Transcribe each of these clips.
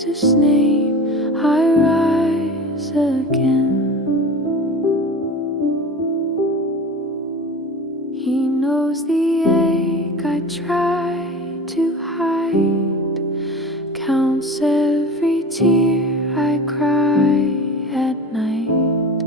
Jesus' name I rise again. He knows the ache I try to hide, counts every tear I cry at night,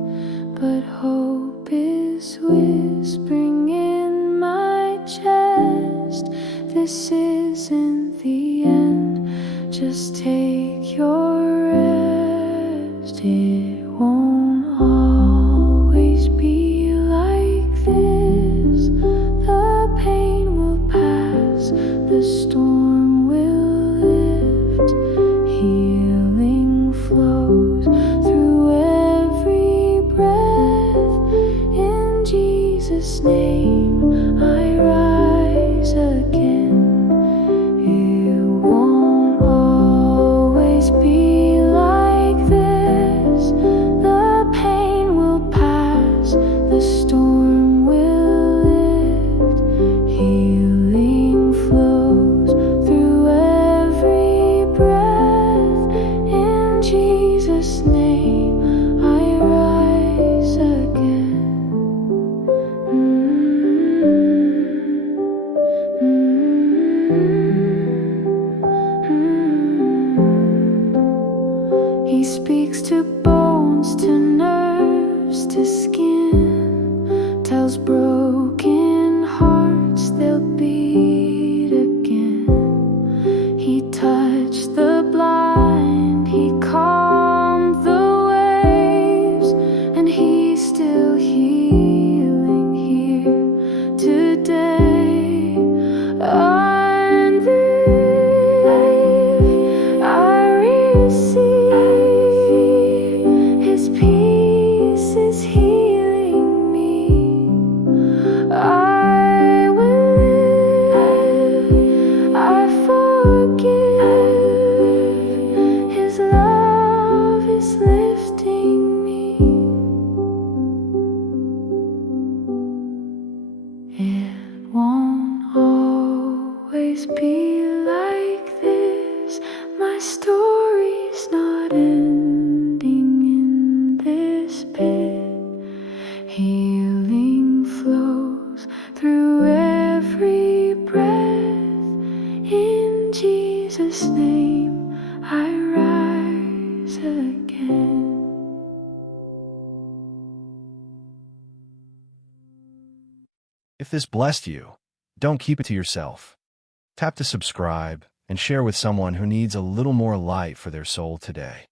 but hope is whispering in my chest, this isn't the end, just take your rest. It won't always be like this. The pain will pass, the storm will lift. Healing flows through every breath. In Jesus' name I rise again. It won't always be like this. The pain will pass, the storm will lift. Healing flows through every breath. In Jesus' name I rise again. He speaks to bones, to nerves, to skin, tells broken hearts they'll beat again. He touched the blind, he calmed the waves, and he's still healing here today. And this I receive, his peace is healing me. I will live, I forgive, his love is lifting me. It won't always be like this. My story's not ending in this pit. Healing flows through every breath. In Jesus' name I rise again. If this blessed you, don't keep it to yourself. Tap to subscribe and share with someone who needs a little more light for their soul today.